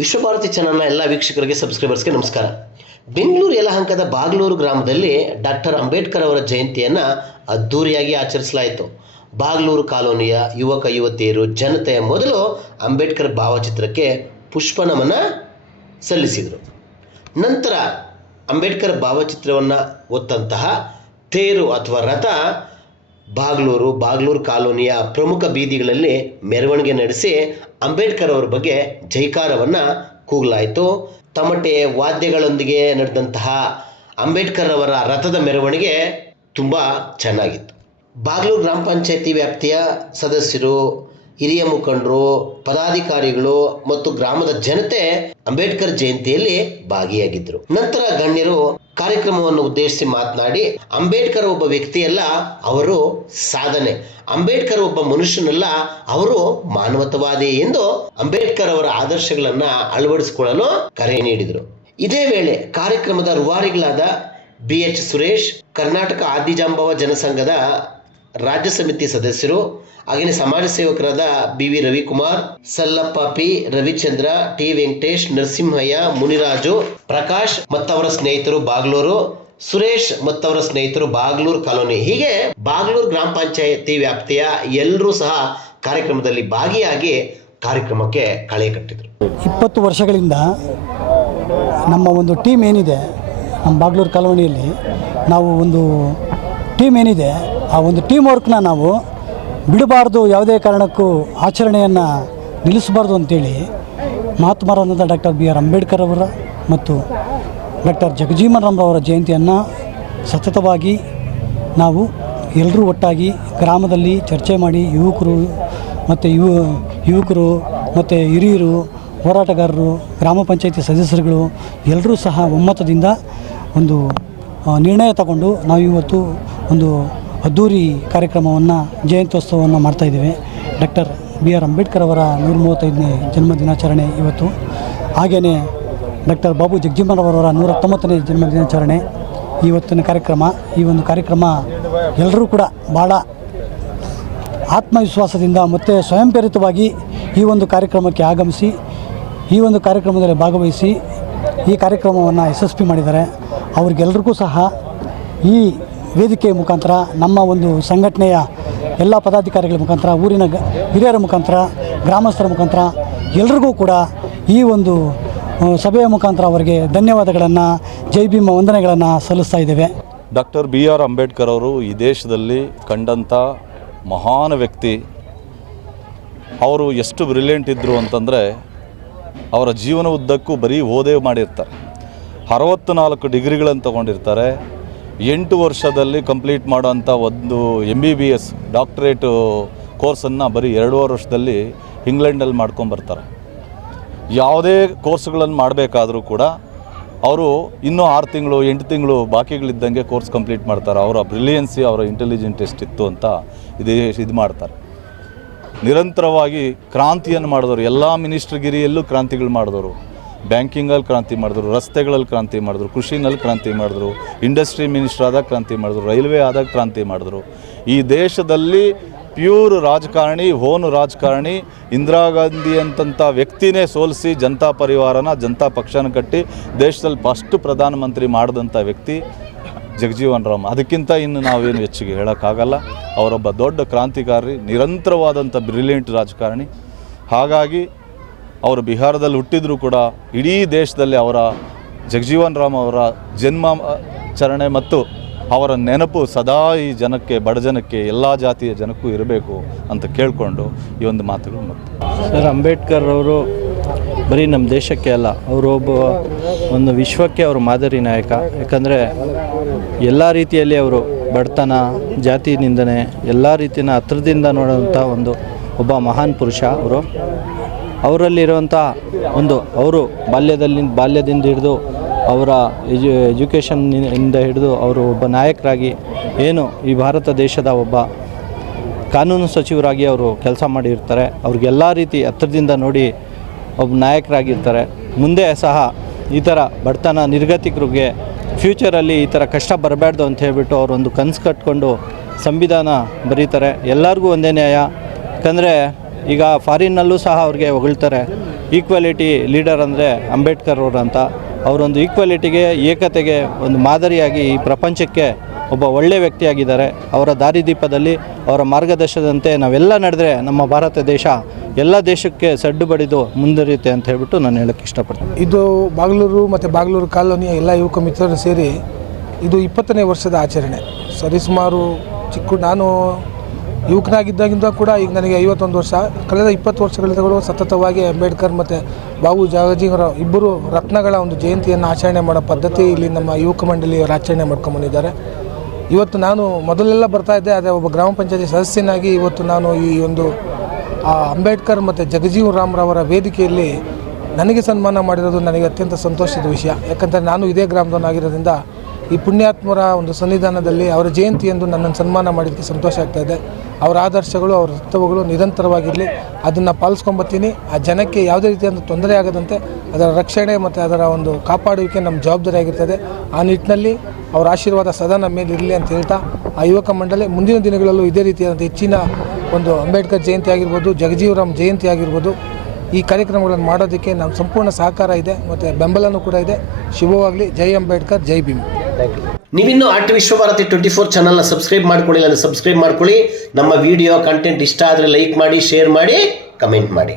ವಿಶ್ವಭಾರತಿ ಚಾನಲ್ನ ಎಲ್ಲ ವೀಕ್ಷಕರಿಗೆ ಸಬ್ಸ್ಕ್ರೈಬರ್ಸ್ಗೆ ನಮಸ್ಕಾರ. ಬೆಂಗಳೂರು ಯಲಹಂಕದ ಬಾಗ್ಲೂರು ಗ್ರಾಮದಲ್ಲಿ ಡಾಕ್ಟರ್ ಅಂಬೇಡ್ಕರ್ ಅವರ ಜಯಂತಿಯನ್ನು ಅದ್ಧೂರಿಯಾಗಿ ಆಚರಿಸಲಾಯಿತು. ಬಾಗ್ಲೂರು ಕಾಲೋನಿಯ ಯುವಕ ಯುವತಿಯರು ಜನತೆಯ ಮೊದಲು ಅಂಬೇಡ್ಕರ್ ಭಾವಚಿತ್ರಕ್ಕೆ ಪುಷ್ಪನಮನ ಸಲ್ಲಿಸಿದರು. ನಂತರ ಅಂಬೇಡ್ಕರ್ ಭಾವಚಿತ್ರವನ್ನು ಹೊತ್ತಂತಹ ತೇರು ಅಥವಾ ರಥ ಬಾಗ್ಲೂರು ಕಾಲೋನಿಯ ಪ್ರಮುಖ ಬೀದಿಗಳಲ್ಲಿ ಮೆರವಣಿಗೆ ನಡೆಸಿ ಅಂಬೇಡ್ಕರ್ ಅವರ ಬಗ್ಗೆ ಜೈಕಾರವನ್ನು ಕೂಗಲಾಯಿತು. ತಮಟೆ ವಾದ್ಯಗಳೊಂದಿಗೆ ನಡೆದಂತಹ ಅಂಬೇಡ್ಕರ್ ಅವರ ರಥದ ಮೆರವಣಿಗೆ ತುಂಬ ಚೆನ್ನಾಗಿತ್ತು. ಬಾಗ್ಲೂರು ಗ್ರಾಮ ಪಂಚಾಯತಿ ವ್ಯಾಪ್ತಿಯ ಸದಸ್ಯರು, ಹಿರಿಯ ಮುಖಂಡರು, ಪದಾಧಿಕಾರಿಗಳು ಮತ್ತು ಗ್ರಾಮದ ಜನತೆ ಅಂಬೇಡ್ಕರ್ ಜಯಂತಿಯಲ್ಲಿ ಭಾಗಿಯಾಗಿದ್ದರು. ನಂತರ ಗಣ್ಯರು ಕಾರ್ಯಕ್ರಮವನ್ನು ಉದ್ದೇಶಿಸಿ ಮಾತನಾಡಿ, ಅಂಬೇಡ್ಕರ್ ಒಬ್ಬ ವ್ಯಕ್ತಿಯಲ್ಲ, ಅವರು ಸಾಧನೆ. ಅಂಬೇಡ್ಕರ್ ಒಬ್ಬ ಮನುಷ್ಯನಲ್ಲ, ಅವರು ಮಾನವತಾವಾದಿ ಎಂದು ಅಂಬೇಡ್ಕರ್ ಅವರ ಆದರ್ಶಗಳನ್ನು ಅಳವಡಿಸಿಕೊಳ್ಳಲು ಕರೆ ನೀಡಿದರು. ಇದೇ ವೇಳೆ ಕಾರ್ಯಕ್ರಮದ ರೂವಾರಿಗಳಾದ BH ಸುರೇಶ್, ಕರ್ನಾಟಕ ಆದಿಜಾಂಬವ ಜನಸಂಘದ ರಾಜ್ಯ ಸಮಿತಿ ಸದಸ್ಯರು, ಹಾಗೆಯೇ ಸಮಾಜ ಸೇವಕರಾದ BV Ravikumar, ಸಲ್ಲಪ್ಪ P, Ravichandra, T Venkatesh, Narasimhaiah, Muniraju, Prakash ಮತ್ತವರ ಸ್ನೇಹಿತರು ಬಾಗ್ಲೂರು, ಸುರೇಶ್ ಮತ್ತವರ ಸ್ನೇಹಿತರು ಬಾಗ್ಲೂರು ಕಾಲೋನಿ, ಹೀಗೆ ಬಾಗ್ಲೂರು ಗ್ರಾಮ ಪಂಚಾಯತಿ ವ್ಯಾಪ್ತಿಯ ಎಲ್ಲರೂ ಸಹ ಕಾರ್ಯಕ್ರಮದಲ್ಲಿ ಭಾಗಿಯಾಗಿ ಕಾರ್ಯಕ್ರಮಕ್ಕೆ ಕಳೆ ಕಟ್ಟಿದರು. 20 ವರ್ಷಗಳಿಂದ ನಮ್ಮ ಒಂದು ಟೀಮ್ ಏನಿದೆ, ನಮ್ಮ ಬಾಗ್ಲೂರು ಕಾಲೋನಿಯಲ್ಲಿ ನಾವು ಒಂದು ಟೀಮ್ ಏನಿದೆ, ಆ ಒಂದು ಟೀಮ್ ವರ್ಕ್ನ ನಾವು ಬಿಡಬಾರ್ದು, ಯಾವುದೇ ಕಾರಣಕ್ಕೂ ಆಚರಣೆಯನ್ನು ನಿಲ್ಲಿಸಬಾರ್ದು ಅಂತೇಳಿ ಮಹಾತ್ಮರಾದಂಥ ಡಾಕ್ಟರ್ BR ಅಂಬೇಡ್ಕರ್ ಅವರ ಮತ್ತು ಡಾಕ್ಟರ್ ಜಗಜೀವನ್ ರಾಮ್ ಅವರ ಜಯಂತಿಯನ್ನು ಸತತವಾಗಿ ನಾವು ಎಲ್ಲರೂ ಒಟ್ಟಾಗಿ ಗ್ರಾಮದಲ್ಲಿ ಚರ್ಚೆ ಮಾಡಿ ಯುವಕರು ಮತ್ತು ಹಿರಿಯರು, ಹೋರಾಟಗಾರರು, ಗ್ರಾಮ ಪಂಚಾಯತಿ ಸದಸ್ಯರುಗಳು ಎಲ್ಲರೂ ಸಹ ಒಮ್ಮತದಿಂದ ಒಂದು ನಿರ್ಣಯ ತಗೊಂಡು ನಾವು ಇವತ್ತು ಒಂದು ಅದ್ಧೂರಿ ಕಾರ್ಯಕ್ರಮವನ್ನು, ಜಯಂತ್ಯೋತ್ಸವವನ್ನು ಮಾಡ್ತಾಯಿದ್ದೇವೆ. ಡಾಕ್ಟರ್ BR ಅಂಬೇಡ್ಕರ್ ಅವರ 135ನೇ ಜನ್ಮ ದಿನಾಚರಣೆ ಇವತ್ತು. ಹಾಗೆಯೇ ಡಾಕ್ಟರ್ ಬಾಬು ಜಗಜೀವನ್ ಅವರ 119ನೇ ಜನ್ಮ ದಿನಾಚರಣೆ ಇವತ್ತಿನ ಕಾರ್ಯಕ್ರಮ. ಈ ಒಂದು ಕಾರ್ಯಕ್ರಮ ಎಲ್ಲರೂ ಕೂಡ ಭಾಳ ಆತ್ಮವಿಶ್ವಾಸದಿಂದ ಮತ್ತು ಸ್ವಯಂ ಪ್ರೇರಿತವಾಗಿ ಈ ಒಂದು ಕಾರ್ಯಕ್ರಮಕ್ಕೆ ಆಗಮಿಸಿ ಈ ಒಂದು ಕಾರ್ಯಕ್ರಮದಲ್ಲಿ ಭಾಗವಹಿಸಿ ಈ ಕಾರ್ಯಕ್ರಮವನ್ನು ಯಶಸ್ವಿ ಮಾಡಿದ್ದಾರೆ. ಅವ್ರಿಗೆಲ್ಲರಿಗೂ ಸಹ ಈ ವೇದಿಕೆಯ ಮುಖಾಂತರ, ನಮ್ಮ ಒಂದು ಸಂಘಟನೆಯ ಎಲ್ಲ ಪದಾಧಿಕಾರಿಗಳ ಮುಖಾಂತರ, ಊರಿನ ಹಿರಿಯರ ಮುಖಾಂತರ, ಗ್ರಾಮಸ್ಥರ ಮುಖಾಂತರ ಎಲ್ರಿಗೂ ಕೂಡ ಈ ಒಂದು ಸಭೆಯ ಮುಖಾಂತರ ಅವರಿಗೆ ಧನ್ಯವಾದಗಳನ್ನು, ಜೈ ಭೀಮ ವಂದನೆಗಳನ್ನು ಸಲ್ಲಿಸ್ತಾ ಇದ್ದೇವೆ. ಡಾಕ್ಟರ್ BR ಅಂಬೇಡ್ಕರ್ ಅವರು ಈ ದೇಶದಲ್ಲಿ ಕಂಡಂಥ ಮಹಾನ್ ವ್ಯಕ್ತಿ. ಅವರು ಎಷ್ಟು ಬ್ರಿಲಿಯಂಟ್ ಇದ್ದರು ಅಂತಂದರೆ, ಅವರ ಜೀವನ ಉದ್ದಕ್ಕೂ ಬರೀ ಓದೇ ಮಾಡಿರ್ತಾರೆ. 64 ಡಿಗ್ರಿಗಳನ್ನು ತೊಗೊಂಡಿರ್ತಾರೆ. 8 ವರ್ಷದಲ್ಲಿ ಕಂಪ್ಲೀಟ್ ಮಾಡೋಂಥ ಒಂದು MBBS ಡಾಕ್ಟರೇಟ್ ಕೋರ್ಸನ್ನು ಬರೀ 2.5 ವರ್ಷದಲ್ಲಿ ಇಂಗ್ಲೆಂಡಲ್ಲಿ ಮಾಡ್ಕೊಂಬರ್ತಾರೆ. ಯಾವುದೇ ಕೋರ್ಸ್ಗಳನ್ನು ಮಾಡಬೇಕಾದ್ರೂ ಕೂಡ ಅವರು ಇನ್ನೂ 6 ತಿಂಗಳು 8 ತಿಂಗಳು ಬಾಕಿಗಳಿದ್ದಂಗೆ ಕೋರ್ಸ್ ಕಂಪ್ಲೀಟ್ ಮಾಡ್ತಾರೆ. ಅವರ ಬ್ರಿಲಿಯನ್ಸಿ, ಅವರ ಇಂಟೆಲಿಜೆಂಟ್ ಎಷ್ಟಿತ್ತು ಅಂತ ಇದು ಮಾಡ್ತಾರೆ. ನಿರಂತರವಾಗಿ ಕ್ರಾಂತಿಯನ್ನು ಮಾಡಿದವರು, ಎಲ್ಲ ಮಿನಿಸ್ಟ್ರಿಗಿರಿಯಲ್ಲೂ ಕ್ರಾಂತಿಗಳು ಮಾಡಿದವರು. ಬ್ಯಾಂಕಿಂಗಲ್ಲಿ ಕ್ರಾಂತಿ ಮಾಡಿದ್ರು, ರಸ್ತೆಗಳಲ್ಲಿ ಕ್ರಾಂತಿ ಮಾಡಿದ್ರು, ಕೃಷಿನಲ್ಲಿ ಕ್ರಾಂತಿ ಮಾಡಿದ್ರು, ಇಂಡಸ್ಟ್ರಿ ಮಿನಿಸ್ಟರ್ ಆದಾಗ ಕ್ರಾಂತಿ ಮಾಡಿದ್ರು, ರೈಲ್ವೆ ಆದಾಗ ಕ್ರಾಂತಿ ಮಾಡಿದ್ರು. ಈ ದೇಶದಲ್ಲಿ ಪ್ಯೂರ್ ರಾಜಕಾರಣಿ, ಹೋನು ರಾಜಕಾರಣಿ, ಇಂದಿರಾ ಗಾಂಧಿ ಅಂತಂಥ ವ್ಯಕ್ತಿನೇ ಸೋಲಿಸಿ ಜನತಾ ಪರಿವಾರನ, ಜನತಾ ಪಕ್ಷನ ಕಟ್ಟಿ ದೇಶದಲ್ಲಿ ಫಸ್ಟ್ ಪ್ರಧಾನಮಂತ್ರಿ ಮಾಡಿದಂಥ ವ್ಯಕ್ತಿ ಜಗಜೀವನ್ ರಾಮ್. ಅದಕ್ಕಿಂತ ಇನ್ನು ನಾವೇನು ಹೆಚ್ಚಿಗೆ ಹೇಳೋಕ್ಕಾಗಲ್ಲ. ಅವರೊಬ್ಬ ದೊಡ್ಡ ಕ್ರಾಂತಿಕಾರಿ, ನಿರಂತರವಾದಂಥ ಬ್ರಿಲಿಯಂಟ್ ರಾಜಕಾರಣಿ. ಹಾಗಾಗಿ ಅವರು ಬಿಹಾರದಲ್ಲಿ ಹುಟ್ಟಿದರೂ ಕೂಡ ಇಡೀ ದೇಶದಲ್ಲಿ ಅವರ ಜಗಜೀವನ್ ರಾಮ್ ಅವರ ಜನ್ಮಾಚರಣೆ ಮತ್ತು ಅವರ ನೆನಪು ಸದಾ ಈ ಜನಕ್ಕೆ, ಬಡ ಜನಕ್ಕೆ, ಎಲ್ಲ ಜಾತಿಯ ಜನಕ್ಕೂ ಇರಬೇಕು ಅಂತ ಕೇಳಿಕೊಂಡು ಈ ಒಂದು ಮಾತುಗಳು ಮತ್ತು ಸರ್, ಅಂಬೇಡ್ಕರ್ ಅವರು ಬರೀ ನಮ್ಮ ದೇಶಕ್ಕೆ ಅಲ್ಲ, ಅವರು ಒಂದು ವಿಶ್ವಕ್ಕೆ ಅವರು ಮಾದರಿ ನಾಯಕ. ಯಾಕಂದರೆ ಎಲ್ಲ ರೀತಿಯಲ್ಲಿ ಅವರು ಬಡತನ, ಜಾತಿ ನಿಂದನೆ ಎಲ್ಲ ರೀತಿಯ ಹತ್ರದಿಂದ ನೋಡುವಂಥ ಒಬ್ಬ ಮಹಾನ್ ಪುರುಷ. ಅವರಲ್ಲಿರುವಂಥ ಅವರು ಬಾಲ್ಯದಿಂದ ಹಿಡಿದು ಅವರ ಎಜುಕೇಷನ್ನಿಂದ ಹಿಡಿದು ಅವರು ಒಬ್ಬ ನಾಯಕರಾಗಿ ಏನು ಈ ಭಾರತ ದೇಶದ ಒಬ್ಬ ಕಾನೂನು ಸಚಿವರಾಗಿ ಅವರು ಕೆಲಸ ಮಾಡಿರ್ತಾರೆ. ಅವ್ರಿಗೆಲ್ಲ ರೀತಿ ಹತ್ರದಿಂದ ನೋಡಿ ಒಬ್ಬ ನಾಯಕರಾಗಿರ್ತಾರೆ. ಮುಂದೆ ಸಹ ಈ ಥರ ಬಡತನ ನಿರ್ಗತಿಕರಿಗೆ ಫ್ಯೂಚರಲ್ಲಿ ಈ ಥರ ಕಷ್ಟ ಬರಬಾರ್ದು ಅಂತ ಹೇಳ್ಬಿಟ್ಟು ಅವರೊಂದು ಕನಸು ಕಟ್ಕೊಂಡು ಸಂವಿಧಾನ ಬರೀತಾರೆ. ಎಲ್ಲರಿಗೂ ಒಂದೇ ನ್ಯಾಯ. ಯಾಕಂದರೆ ಈಗ ಫಾರಿನ್ನಲ್ಲೂ ಸಹ ಅವ್ರಿಗೆ ಹೊಗಳ್ತಾರೆ, ಈಕ್ವಾಲಿಟಿ ಲೀಡರ್ ಅಂದರೆ ಅಂಬೇಡ್ಕರ್ ಅವರು ಅಂತ. ಅವರೊಂದು ಈಕ್ವಾಲಿಟಿಗೆ, ಏಕತೆಗೆ ಒಂದು ಮಾದರಿಯಾಗಿ ಈ ಪ್ರಪಂಚಕ್ಕೆ ಒಬ್ಬ ಒಳ್ಳೆಯ ವ್ಯಕ್ತಿಯಾಗಿದ್ದಾರೆ. ಅವರ ದಾರಿದೀಪದಲ್ಲಿ, ಅವರ ಮಾರ್ಗದರ್ಶನದಂತೆ ನಾವೆಲ್ಲ ನಡೆದ್ರೆ ನಮ್ಮ ಭಾರತ ದೇಶ ಎಲ್ಲ ದೇಶಕ್ಕೆ ಸಡ್ಡು ಬಡಿದು ಮುಂದುವರಿಯುತ್ತೆ ಅಂತ ಹೇಳ್ಬಿಟ್ಟು ನಾನು ಹೇಳೋಕ್ಕೆ ಇಷ್ಟಪಡ್ತೀನಿ. ಇದು ಬಾಗ್ಲೂರು ಮತ್ತು ಬಾಗ್ಲೂರು ಕಾಲೋನಿಯ ಎಲ್ಲ ಯುವಕ ಮಿತ್ರರು ಸೇರಿ ಇದು 20ನೇ ವರ್ಷದ ಆಚರಣೆ. ಸರಿಸುಮಾರು ನಾನು ಯುವಕನಾಗಿದ್ದಾಗಿಂದ ಕೂಡ ಈಗ ನನಗೆ 51 ವರ್ಷ. ಕಳೆದ 20 ವರ್ಷಗಳಿಂದಲೂ ಸತತವಾಗಿ ಅಂಬೇಡ್ಕರ್ ಮತ್ತು ಬಾಬು ಜಗಜೀವನರಾವ್ ಇಬ್ಬರು ರತ್ನಗಳ ಒಂದು ಜಯಂತಿಯನ್ನು ಆಚರಣೆ ಮಾಡೋ ಪದ್ಧತಿ ಇಲ್ಲಿ ನಮ್ಮ ಯುವಕ ಮಂಡಳಿಯವರು ಆಚರಣೆ ಮಾಡ್ಕೊಂಡ್ಬಂದಿದ್ದಾರೆ. ಇವತ್ತು ನಾನು ಮೊದಲೆಲ್ಲ ಬರ್ತಾಯಿದ್ದೆ, ಅದೇ ಒಬ್ಬ ಗ್ರಾಮ ಪಂಚಾಯತಿ ಸದಸ್ಯನಾಗಿ ಇವತ್ತು ನಾನು ಈ ಒಂದು ಅಂಬೇಡ್ಕರ್ ಮತ್ತು ಜಗಜೀವನರಾಮ್ರವರ ವೇದಿಕೆಯಲ್ಲಿ ನನಗೆ ಸನ್ಮಾನ ಮಾಡಿರೋದು ನನಗೆ ಅತ್ಯಂತ ಸಂತೋಷದ ವಿಷಯ. ಯಾಕಂದರೆ ನಾನು ಇದೇ ಗ್ರಾಮದವನಾಗಿರೋದ್ರಿಂದ ಈ ಪುಣ್ಯಾತ್ಮರ ಒಂದು ಸನ್ನಿಧಾನದಲ್ಲಿ ಅವರ ಜಯಂತಿಯಂದು ನನ್ನನ್ನು ಸನ್ಮಾನ ಮಾಡಿದ್ದಕ್ಕೆ ಸಂತೋಷ ಆಗ್ತಾಯಿದೆ. ಅವರ ಆದರ್ಶಗಳು, ಅವರ ತತ್ವಗಳು ನಿರಂತರವಾಗಿರಲಿ, ಅದನ್ನು ಪಾಲಿಸ್ಕೊಂಬತ್ತೀನಿ. ಆ ಜನಕ್ಕೆ ಯಾವುದೇ ರೀತಿಯಾದ ತೊಂದರೆ ಆಗದಂತೆ ಅದರ ರಕ್ಷಣೆ ಮತ್ತು ಅದರ ಒಂದು ಕಾಪಾಡುವಿಕೆ ನಮ್ಮ ಜವಾಬ್ದಾರಿ ಆಗಿರ್ತದೆ. ಆ ನಿಟ್ಟಿನಲ್ಲಿ ಅವರ ಆಶೀರ್ವಾದ ಸದಾ ನಮ್ಮ ಮೇಲೆ ಇರಲಿ ಅಂತ ಹೇಳ್ತಾ, ಆ ಯುವಕ ಮಂಡಳಿ ಮುಂದಿನ ದಿನಗಳಲ್ಲೂ ಇದೇ ರೀತಿಯಾದಂಥ ಹೆಚ್ಚಿನ ಒಂದು ಅಂಬೇಡ್ಕರ್ ಜಯಂತಿ ಆಗಿರ್ಬೋದು, ಜಗಜೀವನರಾಮ್ ಜಯಂತಿ ಆಗಿರ್ಬೋದು, ಈ ಕಾರ್ಯಕ್ರಮಗಳನ್ನು ಮಾಡೋದಕ್ಕೆ ನಮ್ಮ ಸಂಪೂರ್ಣ ಸಹಕಾರ ಇದೆ ಮತ್ತು ಬೆಂಬಲನೂ ಕೂಡ ಇದೆ. ಶುಭವಾಗಲಿ. ಜೈ ಅಂಬೇಡ್ಕರ್, ಜೈ ಭೀಮ್. ನೀವಿನ್ನೂ ಆರ್ಟ್ ವಿಶ್ವಭಾರತಿ 24 ಚಾನಲ್ನ ಸಬ್ಸ್ಕ್ರೈಬ್ ಮಾಡ್ಕೊಳ್ಳಿಲ್ಲ ಅಂದರೆ ಸಬ್ಸ್ಕ್ರೈಬ್ ಮಾಡ್ಕೊಳ್ಳಿ. ನಮ್ಮ ವಿಡಿಯೋ ಕಂಟೆಂಟ್ ಇಷ್ಟ ಆದರೆ ಲೈಕ್ ಮಾಡಿ, ಶೇರ್ ಮಾಡಿ, ಕಮೆಂಟ್ ಮಾಡಿ.